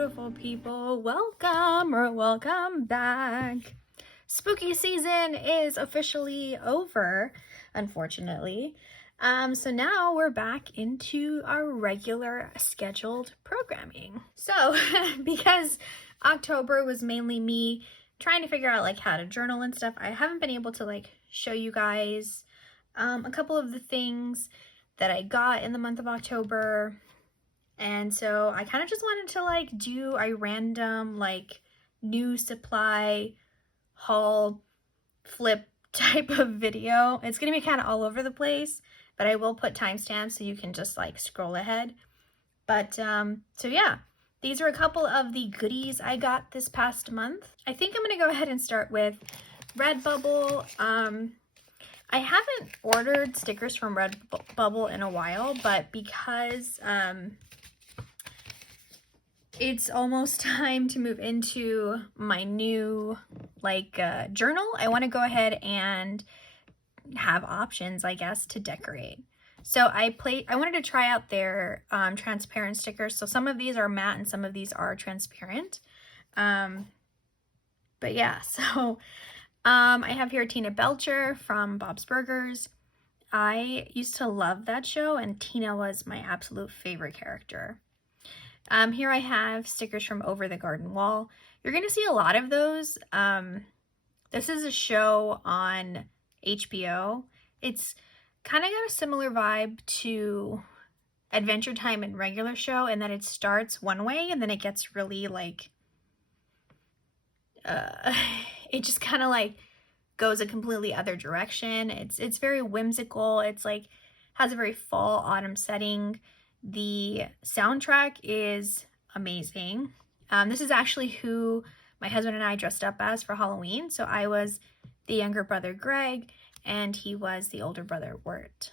beautiful people, welcome back. Spooky season is officially over, unfortunately. So now we're back into our regular scheduled programming. So because October was mainly me trying to figure out like how to journal and stuff, I haven't been able to like show you guys a couple of the things that I got in the month of October. And so I kind of just wanted to like do a random like new supply haul flip type of video. It's gonna be kind of all over the place, but I will put timestamps so you can just like scroll ahead. But so yeah, these are a couple of the goodies I got this past month. I think I'm gonna go ahead and start with Redbubble. I haven't ordered stickers from Redbubble in a while, but because it's almost time to move into my new like journal, I want to go ahead and have options, I guess, to decorate. So I wanted to try out their transparent stickers. So some of these are matte and some of these are transparent. But yeah, so I have here Tina Belcher from Bob's Burgers. I used to love that show, and Tina was my absolute favorite character. Here I have stickers from Over the Garden Wall. You're going to see a lot of those. This is a show on HBO. It's kind of got a similar vibe to Adventure Time and regular show, in that it starts one way and then it gets really like, it just kind of like goes a completely other direction. It's very whimsical. It's like has a very fall autumn setting. The soundtrack is amazing. This is actually who my husband and I dressed up as for Halloween. So I was the younger brother Greg and he was the older brother Wirt.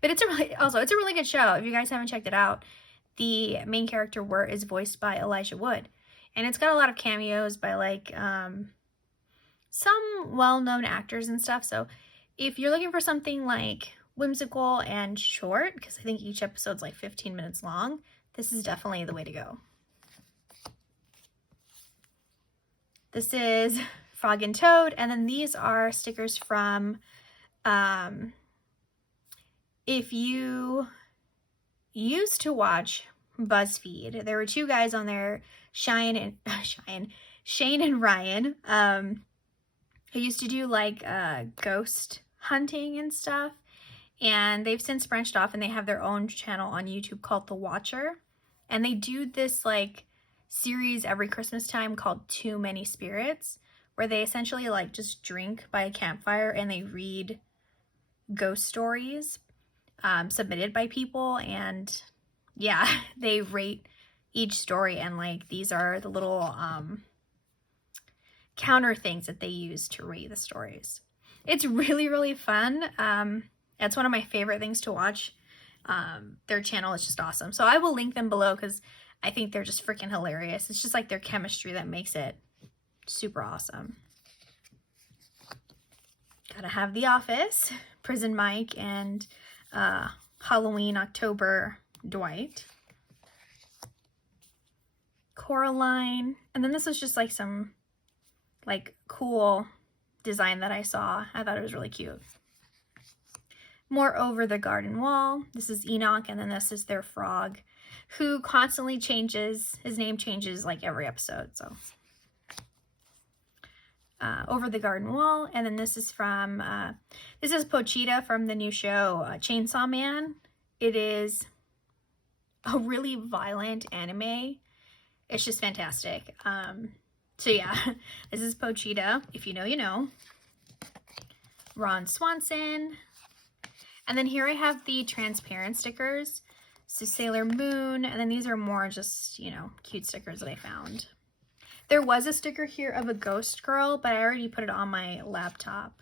But it's a really good show. If you guys haven't checked it out, the main character Wirt is voiced by Elijah Wood, and it's got a lot of cameos by like some well-known actors and stuff. So if you're looking for something like whimsical and short, because I think each episode's like 15 minutes long, this is definitely the way to go. This is Frog and Toad, and then these are stickers from if you used to watch BuzzFeed, there were two guys on there, Shane and Ryan, who used to do like ghost hunting and stuff. And they've since branched off and they have their own channel on YouTube called The Watcher. And they do this like series every Christmas time called Too Many Spirits, where they essentially like just drink by a campfire and they read ghost stories submitted by people. And yeah, they rate each story, and like these are the little counter things that they use to rate the stories. It's really, really fun. That's one of my favorite things to watch. Their channel is just awesome. So I will link them below because I think they're just freaking hilarious. It's just like their chemistry that makes it super awesome. Gotta have The Office, Prison Mike, and Halloween October Dwight. Coraline. And then this is just like some like cool design that I saw. I thought it was really cute. More Over the Garden Wall. This is Enoch, and then this is their frog, who constantly changes. His name changes like every episode. So Over the Garden Wall, and then this is from this is Pochita from the new show Chainsaw Man. It is a really violent anime. It's just fantastic. So yeah, this is Pochita. If you know, you know. Ron Swanson. And then here I have the transparent stickers. So Sailor Moon, and then these are more just, you know, cute stickers that I found. There was a sticker here of a ghost girl, but I already put it on my laptop.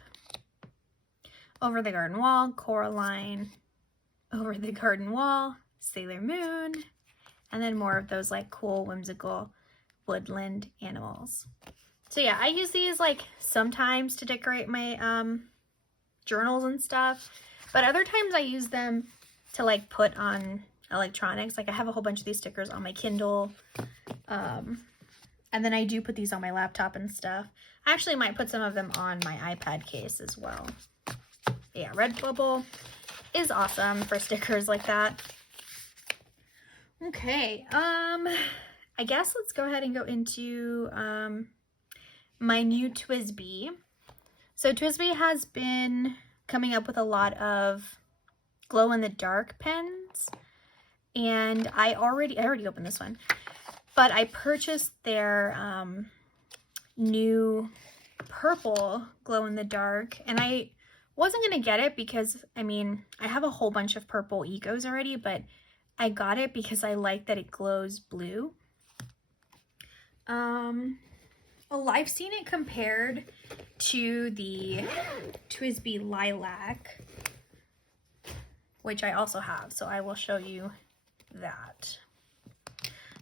Over the Garden Wall, Coraline. Over the Garden Wall, Sailor Moon. And then more of those like cool, whimsical woodland animals. So yeah, I use these like sometimes to decorate my journals and stuff. But other times I use them to like put on electronics. Like I have a whole bunch of these stickers on my Kindle. And then I do put these on my laptop and stuff. I actually might put some of them on my iPad case as well. But yeah, Redbubble is awesome for stickers like that. Okay, I guess let's go ahead and go into my new Twsbi. So Twsbi has been coming up with a lot of glow-in-the-dark pens, and I already opened this one, but I purchased their new purple glow-in-the-dark, and I wasn't gonna get it because, I mean, I have a whole bunch of purple Ecos already, but I got it because I like that it glows blue. Well, I've seen it compared to the Twsbi Lilac, which I also have, so I will show you that.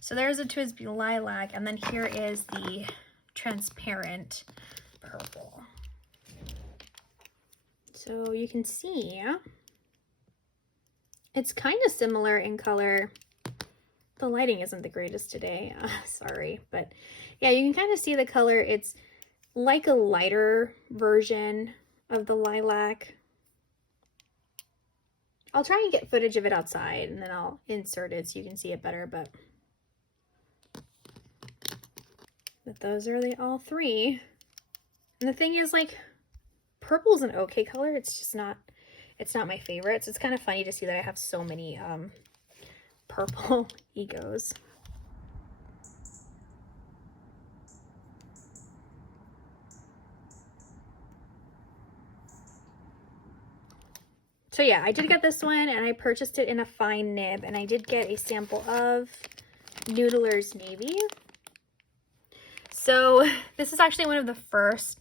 So there's a Twsbi Lilac, and then here is the transparent purple. So you can see it's kind of similar in color. The lighting isn't the greatest today, sorry, but yeah, you can kind of see the color. It's like a lighter version of the lilac. I'll try and get footage of it outside, and then I'll insert it so you can see it better, but those are all three. And the thing is, like, purple's an okay color. It's just not, it's not my favorite. So it's kind of funny to see that I have so many purple Egos. So yeah, I did get this one, and I purchased it in a fine nib, and I did get a sample of Noodler's Navy. So this is actually one of the first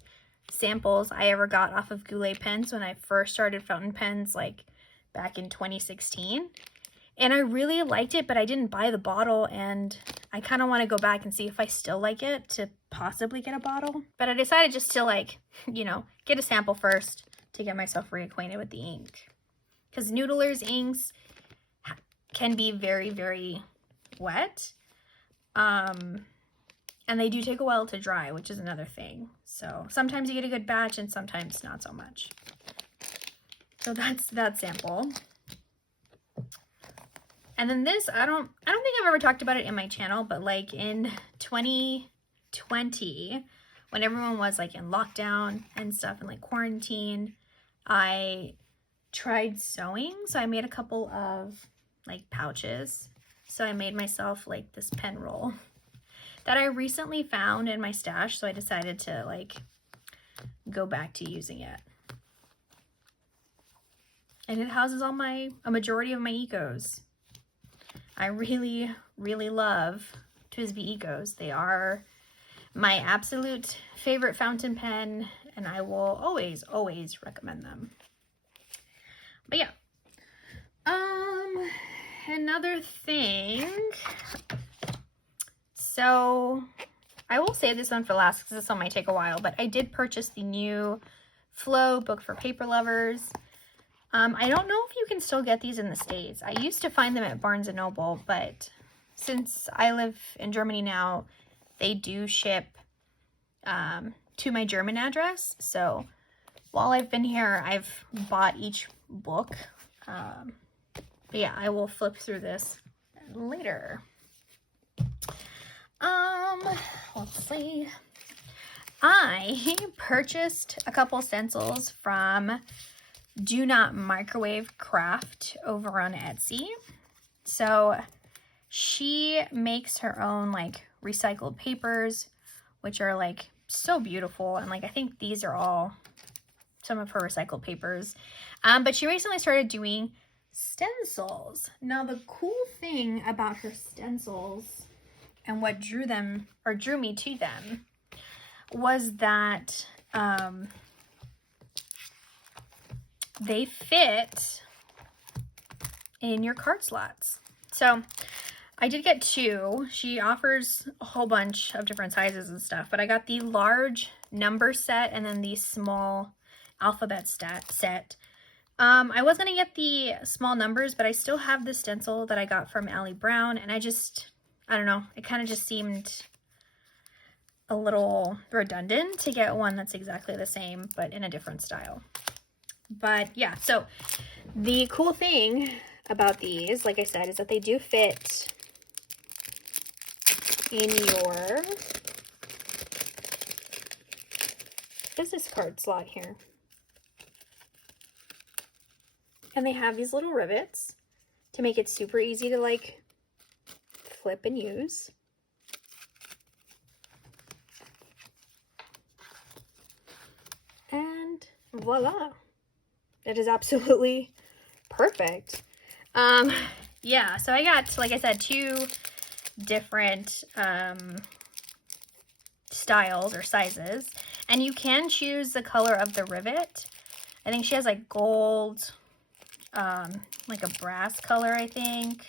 samples I ever got off of Goulet pens when I first started fountain pens, like back in 2016. And I really liked it, but I didn't buy the bottle, and I kind of want to go back and see if I still like it to possibly get a bottle. But I decided just to, like, you know, get a sample first to get myself reacquainted with the ink. Because Noodler's inks can be very, very wet. And they do take a while to dry, which is another thing. So sometimes you get a good batch and sometimes not so much. So that's that sample. And then this, I don't think I've ever talked about it in my channel, but like in 2020, when everyone was like in lockdown and stuff and like quarantine, I tried sewing. So I made a couple of like pouches. So I made myself like this pen roll that I recently found in my stash. So I decided to like go back to using it. And it houses a majority of my Ecos. I really, really love Twsbi Ecos. They are my absolute favorite fountain pen, and I will always, always recommend them. But yeah. Another thing. So I will save this one for last because this one might take a while, but I did purchase the new Flow book for paper lovers. I don't know if you can still get these in the States. I used to find them at Barnes & Noble, but since I live in Germany now, they do ship to my German address. So while I've been here, I've bought each book. But yeah, I will flip through this later. Let's see. I purchased a couple stencils from Do Not Microwave Craft over on Etsy. So she makes her own like recycled papers, which are like so beautiful. And like, I think these are all some of her recycled papers. But she recently started doing stencils. Now the cool thing about her stencils and what drew me to them was that they fit in your card slots. So I did get two. She offers a whole bunch of different sizes and stuff, but I got the large number set and then the small alphabet set. I was going to get the small numbers, but I still have the stencil that I got from Allie Brown, and I don't know, it kind of just seemed a little redundant to get one that's exactly the same, but in a different style. But yeah, so the cool thing about these, like I said, is that they do fit in your business card slot here. And they have these little rivets to make it super easy to like flip and use. And voila. It is absolutely perfect. Yeah, so I got, like I said, 2 different styles or sizes, and you can choose the color of the rivet. I think she has like gold, like a brass color, I think,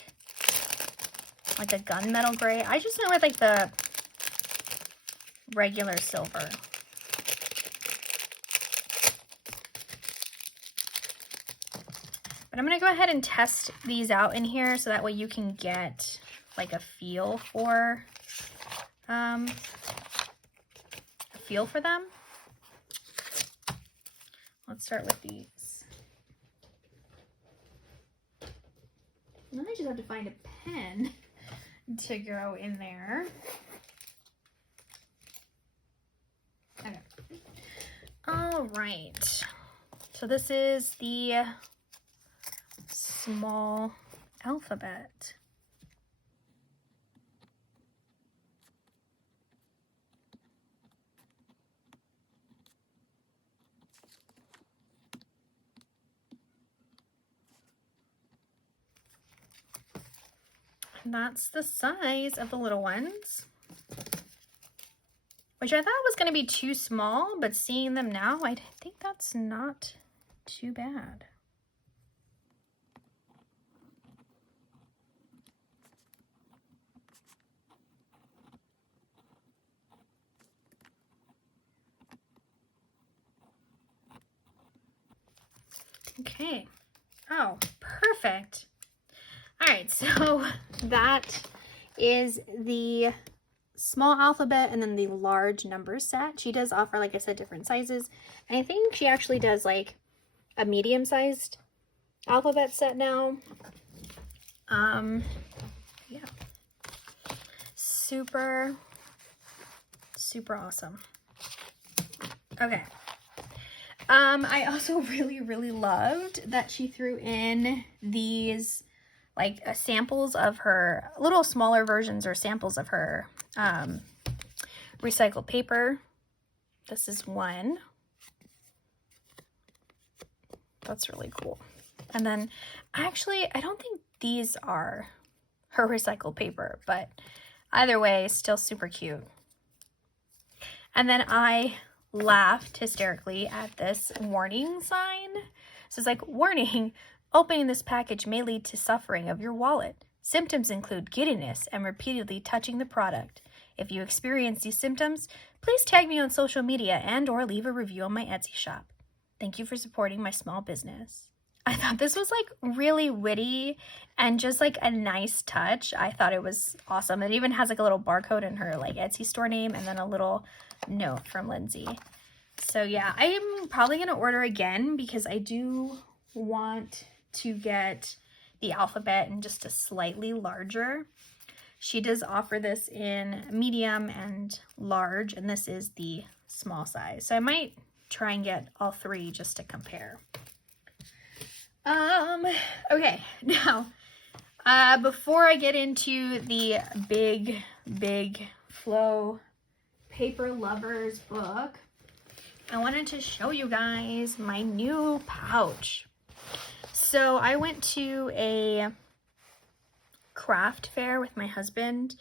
like a gunmetal gray. I just went with like the regular silver. But I'm gonna go ahead and test these out in here so that way you can get like a feel for them. Let's start with these. And then I just have to find a pen to go in there. Okay. All right. So this is the small alphabet. And that's the size of the little ones, which I thought was going to be too small, but seeing them now, I think that's not too bad. Okay. Oh, perfect. All right, so that is the small alphabet and then the large number set. She does offer, like I said, different sizes. And I think she actually does like a medium-sized alphabet set now. Yeah. Super, super awesome. Okay. I also really loved that she threw in these like samples of her little smaller versions or samples of her recycled paper. This is one. That's really cool. And then actually, I don't think these are her recycled paper, but either way, still super cute. And then I laughed hysterically at this warning sign. So it's like, warning, opening this package may lead to suffering of your wallet. Symptoms include giddiness and repeatedly touching the product. If you experience these symptoms, please tag me on social media and or leave a review on my Etsy shop. Thank you for supporting my small business. I thought this was like really witty and just like a nice touch. I thought it was awesome. It even has like a little barcode in her like Etsy store name and then a little note from Lindsay. So yeah, I am probably going to order again because I do want to get the alphabet in just a slightly larger. She does offer this in medium and large, and this is the small size. So I might try and get all 3 just to compare. Okay, now, before I get into the big Flow Paper Lovers book, I wanted to show you guys my new pouch. So I went to a craft fair with my husband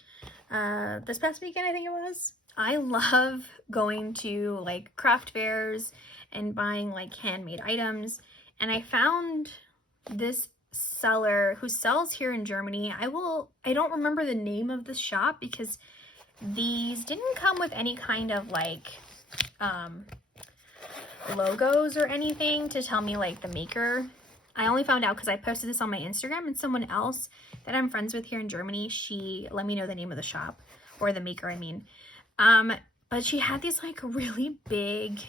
this past weekend, I think it was. I love going to like craft fairs and buying like handmade items. And I found this seller who sells here in Germany. I don't remember the name of the shop because these didn't come with any kind of like logos or anything to tell me like the maker. I only found out because I posted this on my Instagram, and someone else that I'm friends with here in Germany, she let me know the name of the shop, or the maker, I mean. But she had these like really big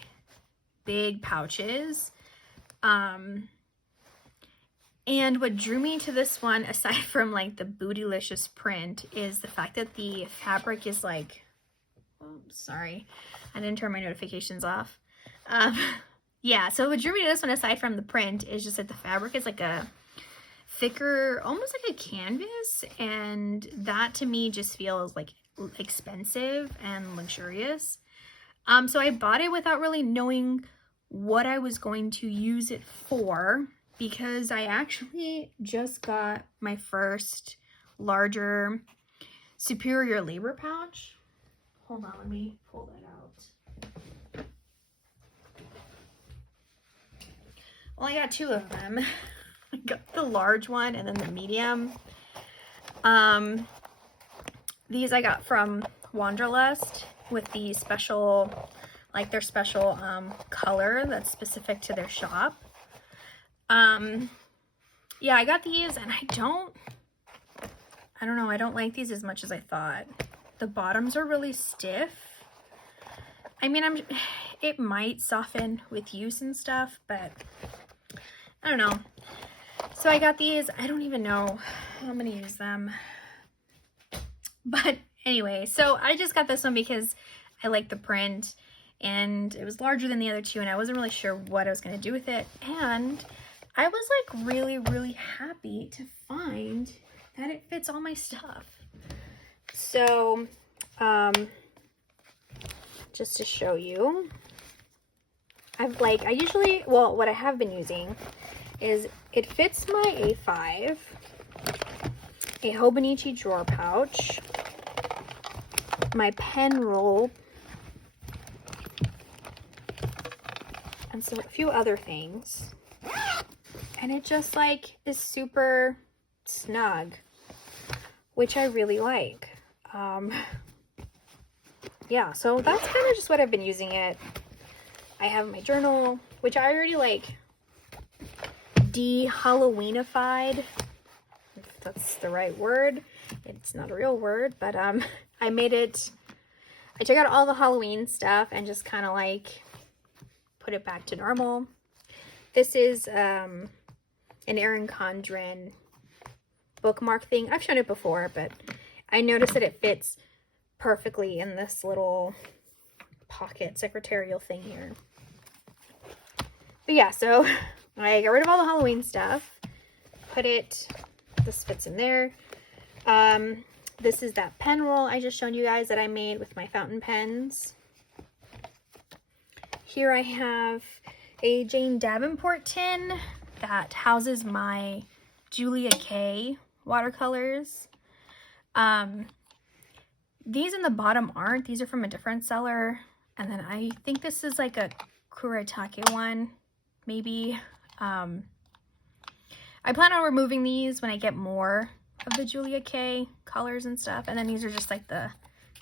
pouches. And what drew me to this one, aside from like the Bootylicious print, is the fact that the fabric is like, oh, sorry, I didn't turn my notifications off. Yeah, so what drew me to this one, aside from the print, is just that the fabric is like a thicker, almost like a canvas, and that to me just feels like expensive and luxurious. So I bought it without really knowing what I was going to use it for, because I actually just got my first larger superior labor pouch. Hold on, let me pull that out. Well, I got two of them. I got the large one and then the medium. These I got from Wanderlust with the special, like their special color that's specific to their shop. Yeah, I got these, and I don't know, I don't like these as much as I thought. The bottoms are really stiff. I mean, it might soften with use and stuff, but I don't know. So I got these. I don't even know how I'm gonna use them. But anyway, so I just got this one because I like the print, and it was larger than the other two, and I wasn't really sure what I was gonna do with it. And I was like really happy to find that it fits all my stuff. So, just to show you, what I have been using is, it fits my A5, a Hobonichi drawer pouch, my pen roll, and a few other things. And it just like is super snug, which I really like. Yeah, so that's kind of just what I've been using it. I have my journal, which I already like de-Halloweenified, if that's the right word. It's not a real word, but I took out all the Halloween stuff and just kind of like put it back to normal. This is an Erin Condren bookmark thing. I've shown it before, but I noticed that it fits perfectly in this little pocket secretarial thing here. But yeah, so I got rid of all the Halloween stuff. This fits in there. This is that pen roll I just showed you guys that I made with my fountain pens. Here I have a Jane Davenport tin that houses my Julia Kay watercolors. These in the bottom aren't. These are from a different seller. And then I think this is like a Kuretake one, maybe. I plan on removing these when I get more of the Julia Kay colors and stuff. And then these are just like the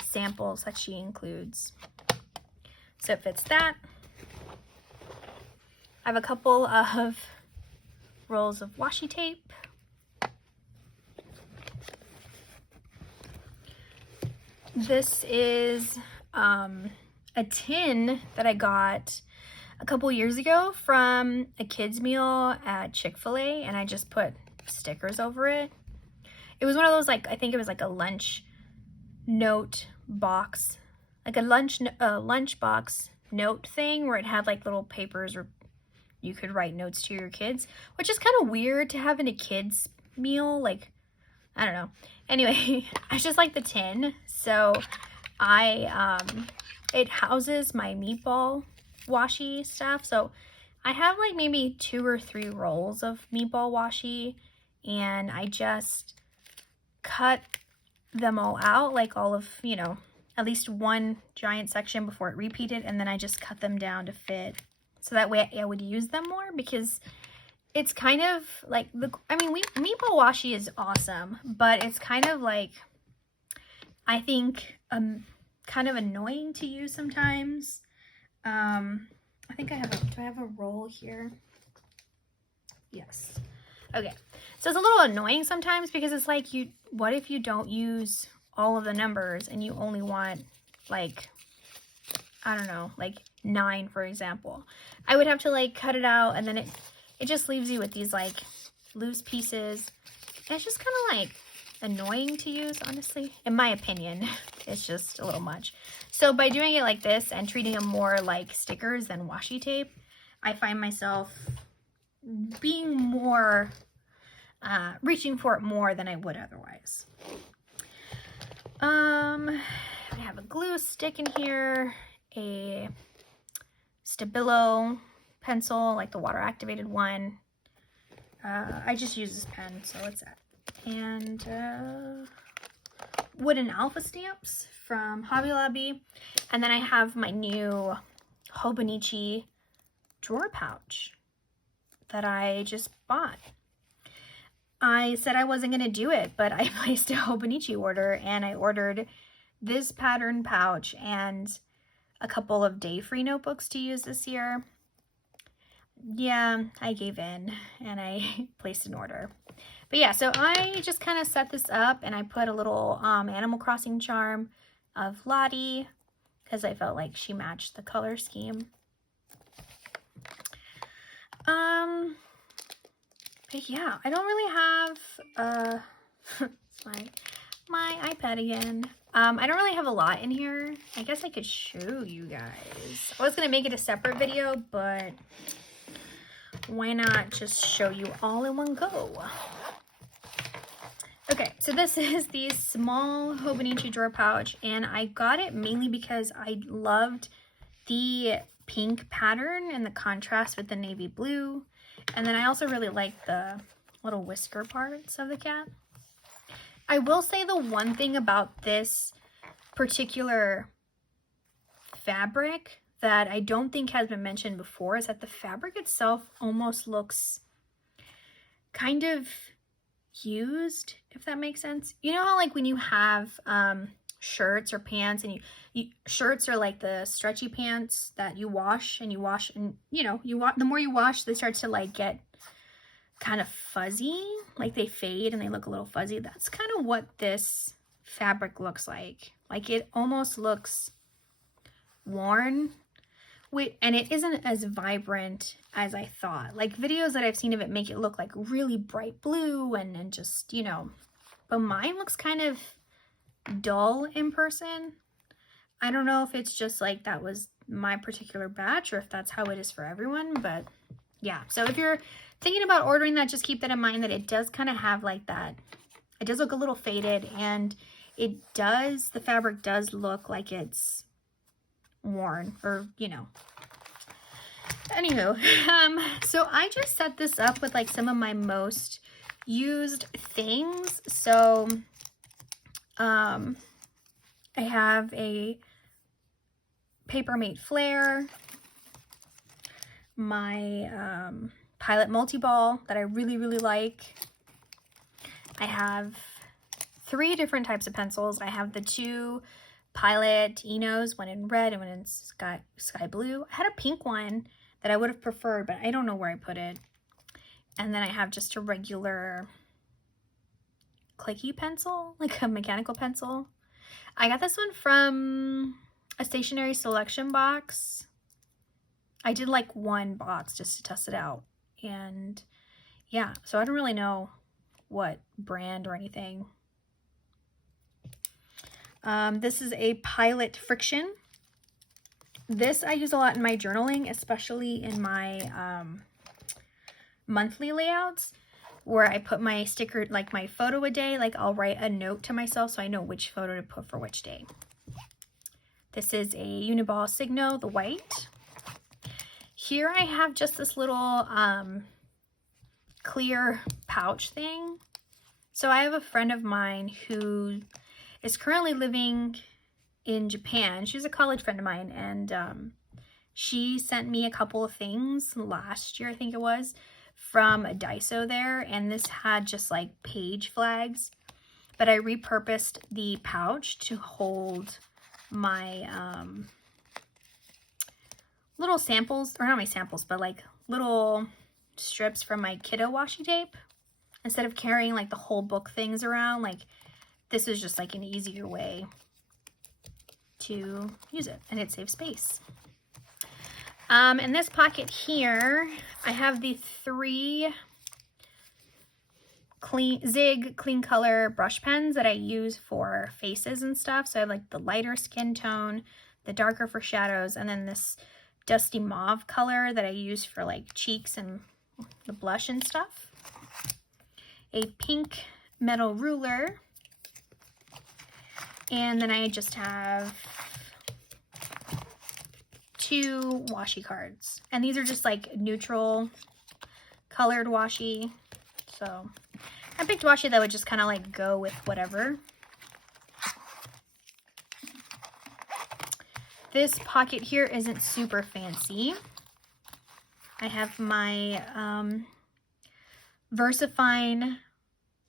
samples that she includes. So it fits that. I have a couple of rolls of washi tape. This is a tin that I got a couple years ago from a kids meal at Chick-fil-A, and I just put stickers over it. It was one of those, like, I think it was like a lunch note box, like a lunch box note thing where it had like little papers where you could write notes to your kids, which is kind of weird to have in a kids meal. Like, I don't know. Anyway, I just like the tin. So it houses my meatball washi stuff. So I have like maybe 2 or 3 rolls of meatball washi, and I just cut them all out, like all of, you know, at least one giant section before it repeated, and then I just cut them down to fit. So that way I would use them more, because it's kind of like, meatball washi is awesome, but it's kind of like, I think, kind of annoying to use sometimes. I think I have a, do I have a roll here? Yes. Okay. So it's a little annoying sometimes because it's like what if you don't use all of the numbers and you only want like, I don't know, like 9, for example. I would have to like cut it out, and then it just leaves you with these like loose pieces. And it's just kind of like annoying to use, honestly. In my opinion, it's just a little much. So by doing it like this and treating them more like stickers than washi tape, I find myself being more, reaching for it more than I would otherwise. I have a glue stick in here, a Stabilo pencil, like the water activated one. I just use this pen, so it's that. And wooden alpha stamps from Hobby Lobby. And then I have my new Hobonichi drawer pouch that I just bought. I said I wasn't going to do it, but I placed a Hobonichi order, and I ordered this pattern pouch and a couple of day-free notebooks to use this year. Yeah, I gave in and I placed an order. But yeah, so I just kind of set this up, and I put a little Animal Crossing charm of Lottie because I felt like she matched the color scheme. But yeah, I don't really have my iPad again. I don't really have a lot in here. I guess I could show you guys. I was gonna make it a separate video, but why not just show you all in one go? Okay, so this is the small Hobonichi drawer pouch, and I got it mainly because I loved the pink pattern and the contrast with the navy blue. And then I also really like the little whisker parts of the cat. I will say the one thing about this particular fabric that I don't think has been mentioned before is that the fabric itself almost looks kind of used, if that makes sense. You know how like when you have shirts or pants, and shirts are like the stretchy pants that you wash and you know, the more you wash, they start to like get kind of fuzzy, like they fade and they look a little fuzzy. That's kind of what this fabric looks like. Like it almost looks worn. And it isn't as vibrant as I thought. Like videos that I've seen of it make it look like really bright blue and just, you know, but mine looks kind of dull in person. I don't know if it's just like that was my particular batch or if that's how it is for everyone, but yeah. So if you're thinking about ordering that, just keep that in mind, that it does kind of have like that. It does look a little faded, and the fabric does look like it's worn, or you know. Anywho, so I just set this up with like some of my most used things. So I have a Papermate flare, my Pilot multi-ball that I really like. I have 3 different types of pencils. I have the 2 Pilot Enos, one in red and one in sky blue. I had a pink one that I would have preferred, but I don't know where I put it. And then I have just a regular clicky pencil, like a mechanical pencil. I got this one from a stationery selection box. I did like 1 box just to test it out. And yeah, so I don't really know what brand or anything. This is a Pilot Friction. This I use a lot in my journaling, especially in my monthly layouts, where I put my sticker, like my photo a day, like I'll write a note to myself so I know which photo to put for which day. This is a Uniball Signo, the white. Here I have just this little clear pouch thing. So I have a friend of mine who is currently living in Japan. She's a college friend of mine, and she sent me a couple of things last year, I think it was, from a Daiso there, and this had just like page flags, but I repurposed the pouch to hold my little samples, or not my samples, but like little strips from my kiddo washi tape. Instead of carrying like the whole book things around, like this is just like an easier way to use it, and it saves space. In this pocket here, I have the 3 Zig Clean Color brush pens that I use for faces and stuff. So I have like the lighter skin tone, the darker for shadows, and then this dusty mauve color that I use for like cheeks and the blush and stuff. A pink metal ruler, and then I just have 2 washi cards, and these are just like neutral colored washi, so I picked washi that would just kind of like go with whatever. This pocket here isn't super fancy. I have my VersaFine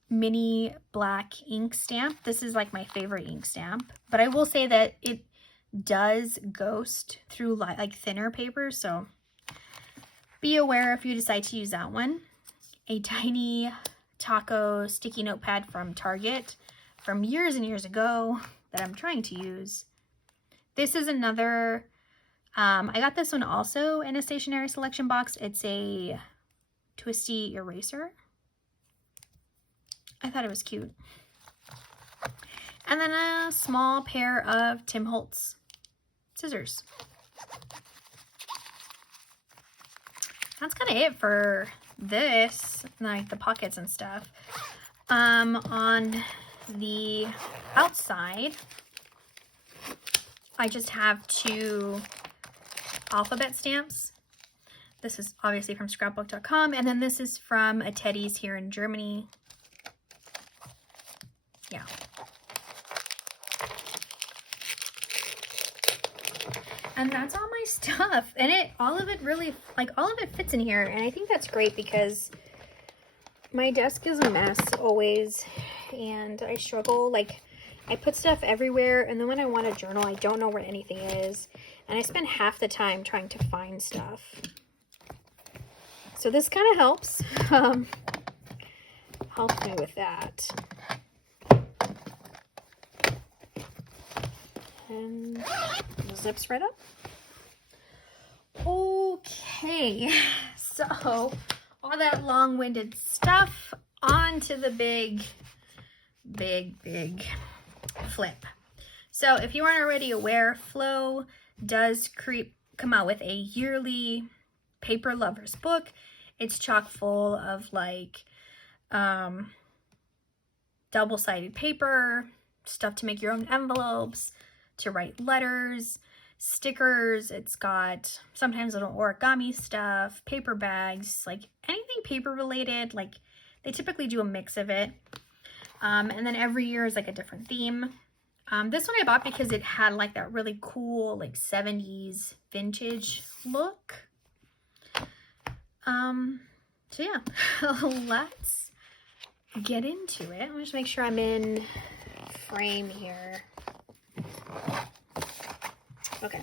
mini black ink stamp. This is like my favorite ink stamp, but I will say that it does ghost through like thinner paper, so be aware if you decide to use that one. A tiny taco sticky notepad from Target from years and years ago that I'm trying to use. This is another, I got this one also in a stationery selection box. It's a twisty eraser. I thought it was cute. And then a small pair of Tim Holtz scissors. That's kind of it for this, like the pockets and stuff. On the outside, I just have 2 alphabet stamps. This is obviously from scrapbook.com, and then this is from a Teddy's here in Germany. Yeah. And that's all my stuff, and all of it really, like all of it fits in here, and I think that's great because my desk is a mess always, and I struggle, like I put stuff everywhere, and then when I want to journal, I don't know where anything is, and I spend half the time trying to find stuff. So this kind of helps, helps me with that. And the zips right up. Okay, so all that long-winded stuff onto the big flip. So if you aren't already aware, Flow does come out with a yearly paper lovers book. It's chock full of like double-sided paper, stuff to make your own envelopes, to write letters, stickers. It's got sometimes little origami stuff, paper bags, like anything paper related. Like they typically do a mix of it. And then every year is like a different theme. This one I bought because it had like that really cool like 70s vintage look. So yeah, let's get into it. Let me just make sure I'm in frame here. Okay.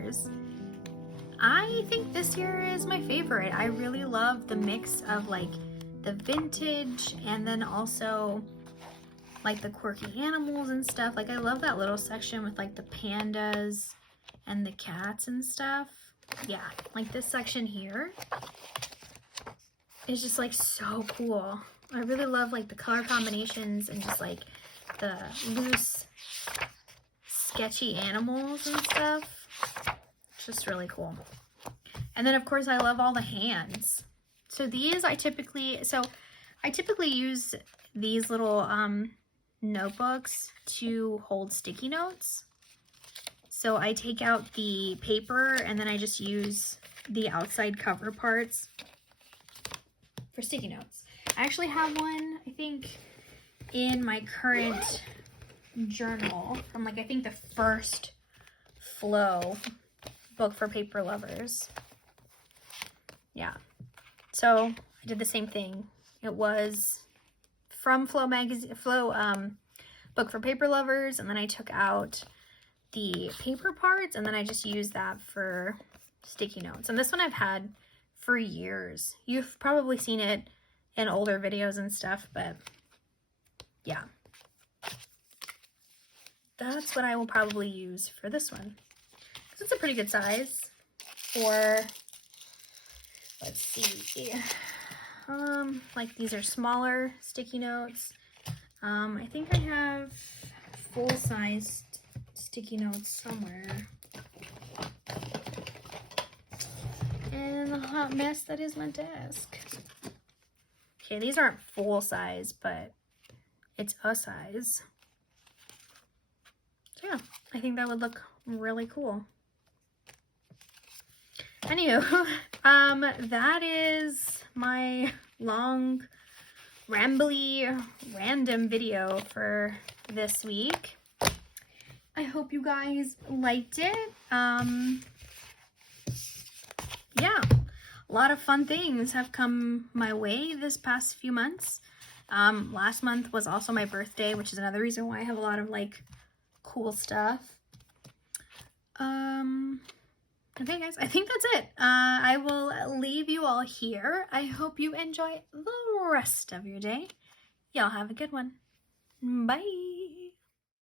years. I think this year is my favorite. I really love the mix of like the vintage and then also like the quirky animals and stuff. Like I love that little section with like the pandas and the cats and stuff. Yeah, like this section here is just like so cool. I really love like the color combinations and just like the loose sketchy animals and stuff. It's just really cool. And then of course I love all the hands. So these I typically use these little notebooks to hold sticky notes. So I take out the paper and then I just use the outside cover parts for sticky notes. I actually have one, I think, in my current journal from like I think the first Flow book for paper lovers. Yeah, so I did the same thing. It was from Flow magazine, book for paper lovers, and then I took out the paper parts and then I just used that for sticky notes. And this one I've had for years. You've probably seen it in older videos and stuff, but yeah. That's what I will probably use for this one. Because it's a pretty good size for, let's see, like these are smaller sticky notes. I think I have full-sized sticky notes somewhere. And the hot mess that is my desk. Okay, these aren't full size, but it's a size. So yeah, I think that would look really cool. Anywho, that is my long, rambly, random video for this week. I hope you guys liked it. Yeah, a lot of fun things have come my way this past few months. Last month was also my birthday, which is another reason why I have a lot of like cool stuff. Okay guys, I think that's it. I will leave you all here. I hope you enjoy the rest of your day. Y'all have a good one. Bye.